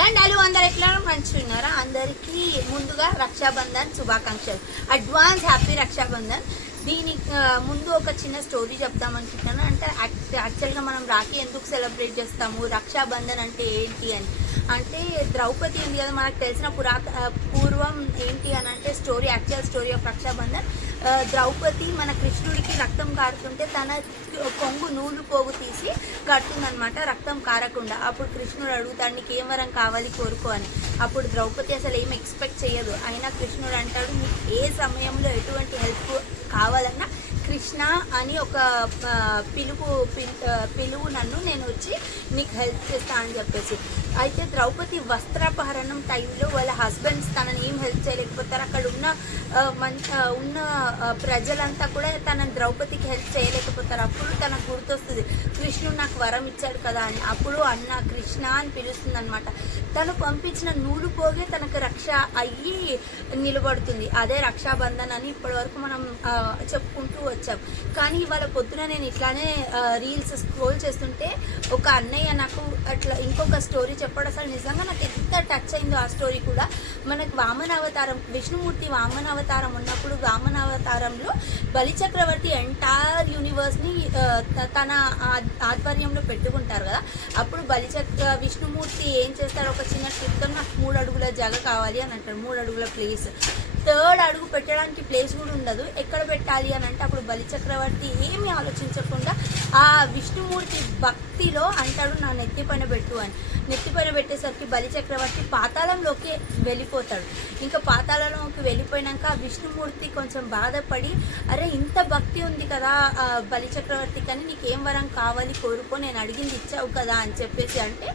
దండాలు అందరు ఎట్లా మంచున్నారా? అందరికీ ముందుగా రక్షాబంధన్ శుభాకాంక్షలు. Advance happy Raksha Bandhan. దీనికి ముందు ఒక చిన్న స్టోరీ చెప్దాం అనుకుంటున్నాను. అంటే యాక్చువల్గా మనం రాఖీ ఎందుకు సెలబ్రేట్ చేస్తాము, రక్షాబంధన్ అంటే ఏంటి అని. అంటే ద్రౌపది ఉంది కదా, మనకు తెలిసిన పూర్వం ఏంటి అని అంటే actual story of Raksha Bandhan. Draupadi మన కృష్ణుడికి రక్తం కారుతుంటే తన కొంగు నూలు పోగు తీసి కడుతుందనమాట, రక్తం కారకుండా. అప్పుడు కృష్ణుడు అడుగుతాడు, నీకు ఏం వరం కావాలి కోరుకో అని. అప్పుడు ద్రౌపది అసలు ఏం ఎక్స్పెక్ట్ చేయదు. అయినా కృష్ణుడు అంటాడు, నీకు ఏ సమయంలో ఎటువంటి హెల్ప్ కావాలన్నా కృష్ణ అని ఒక పిలువు నన్ను, నేను వచ్చి నీకు హెల్ప్ చేస్తా అని చెప్పేసి. అయితే ద్రౌపది వస్త్రాపహరణం టైంలో వాళ్ళ హస్బెండ్స్ తనని ఏం హెల్ప్ చేయలేకపోతారు. అక్కడ ఉన్న ప్రజలంతా కూడా ద్రౌపదికి హెల్ప్ చేయలేకపోతారు. అప్పుడు తనకు గుర్తొస్తుంది, కృష్ణుడు నాకు వరం ఇచ్చాడు కదా అని. అప్పుడు అన్న కృష్ణ అని పిలుస్తుంది అనమాట. తను పంపించిన నూలు పోగే తనకు రక్ష అయ్యి నిలబడుతుంది. అదే రక్షాబంధన్ అని ఇప్పటి వరకు మనం చెప్పుకుంటూ వచ్చాం. కానీ ఇవాళ పొద్దున నేను ఇట్లానే రీల్స్ స్క్రోల్ చేస్తుంటే ఒక అన్నయ్య నాకు అట్లా ఇంకొక స్టోరీ చెప్పాడు. అసలు నిజంగా నాకు ఎంత టచ్ అయిందో ఆ స్టోరీ కూడా. మనకు వామన అవతారం, విష్ణుమూర్తి వామన అవతారం ఉన్నప్పుడు, వామన అవతారంలో బలిచక్రవర్తి ఎంటైర్ యూనివర్స్ని తన ఆధ్వర్యంలో పెట్టుకుంటారు కదా. అప్పుడు విష్ణుమూర్తి ఏం చేస్తాడు, ఒక చిన్న ట్రిప్తో నాకు 3 అడుగుల జాగ కావాలి అని అంటాడు, 3 అడుగుల ప్లేస్. 3rd అడుగు పెట్టడానికి ప్లేస్ కూడా ఉండదు, ఎక్కడ పెట్టాలి అని అంటే అప్పుడు బలిచక్రవర్తి ఏమీ ఆలోచించకుండా ఆ విష్ణుమూర్తి భక్తిలో అంటాడు, నా నెత్తి పైన పెట్టు అని. నెత్తి పైన పెట్టేసరికి బలిచక్రవర్తి పాతాళంలోకి వెళ్ళిపోతాడు. ఇంకా పాతాళంలోకి వెళ్ళిపోయినాక విష్ణుమూర్తి కొంచెం బాధపడి, అరే ఇంత భక్తి ఉంది కదా బలిచక్రవర్తి, కానీ నీకేం వరం కావాలి కోరుకో, నేను అడిగింది ఇచ్చావు కదా అని చెప్పేసి అంటే,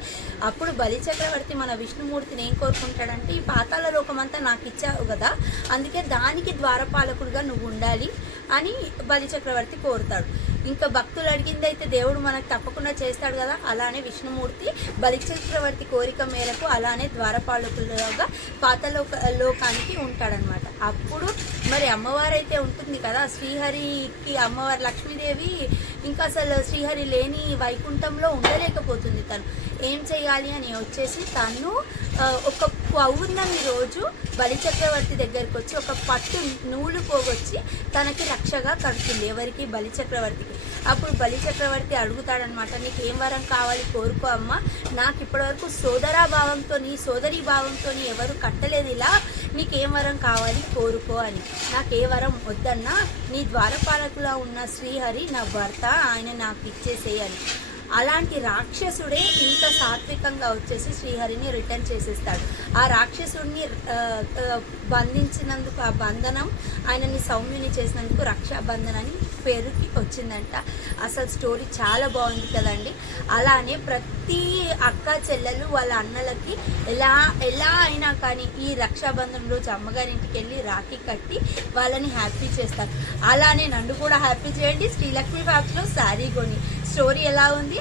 అప్పుడు బలిచక్రవర్తి మన విష్ణుమూర్తిని ఏం కోరుకుంటాడంటే, ఈ పాతాళ లోకమంతా నాకు ఇచ్చావు కదా, అందుకే దానికి ద్వారపాలకుడుగా నువ్వు ఉండాలి అని బలిచక్రవర్తి కోరుతాడు. ఇంకా భక్తులు అడిగింది అయితే దేవుడు మనకు తప్పకుండా చేస్తాడు కదా. అలానే విష్ణుమూర్తి బలిచక్రవర్తి కోరిక మేరకు అలానే ద్వారపాలకులుగా లోకానికి ఉంటాడనమాట. అప్పుడు మరి అమ్మవారైతే ఉంటుంది కదా, శ్రీహరికి అమ్మవారు లక్ష్మీదేవి ఇంకా అసలు శ్రీహరి లేని వైకుంఠంలో ఉండలేకపోతుంది. తను ఏం చేయాలి అని వచ్చేసి తను ఒక పౌర్ణమి రోజు బలిచక్రవర్తి దగ్గరికి వచ్చి ఒక పట్టు నూలు పోగొచ్చి తనకి రక్షగా కడుతుంది. ఎవరికి? బలిచక్రవర్తికి. అప్పుడు బలిచక్రవర్తి అడుగుతాడనమాట, నీకు ఏం వరం కావాలి కోరుకో అమ్మ, నాకు ఇప్పటివరకు సోదరీ భావంతో ఎవరు కట్టలేదు ఇలా, నీకేం వరం కావాలి కోరుకో అని. నాకే వరం వద్దన్నా, నీ ద్వారపాలకులా ఉన్న శ్రీహరి నా భర్త, ఆయన నాకు ఇచ్చేసేయని. అలాంటి రాక్షసుడే ఇంత సాత్వికంగా వచ్చేసి శ్రీహరిని రిటర్న్ చేసేస్తాడు. ఆ రాక్షసుడిని బంధించినందుకు, ఆ బంధనం ఆయనని సౌమ్యుని చేసినందుకు రక్షాబంధన్ అని పేరుకి వచ్చిందంట. అసలు స్టోరీ చాలా బాగుంది కదండి. అలానే ప్రతి అక్క చెల్లెలు వాళ్ళ అన్నలకి ఎలా అయినా కానీ ఈ రక్షాబంధన్ రోజు అమ్మగారింటికి వెళ్ళి రాఖీ కట్టి వాళ్ళని హ్యాపీ చేస్తారు. అలానే నన్ను కూడా హ్యాపీ చేయండి. శ్రీలక్ష్మి ఫ్యాబ్స్లో శారీ కొని. స్టోరీ ఎలా ఉంది?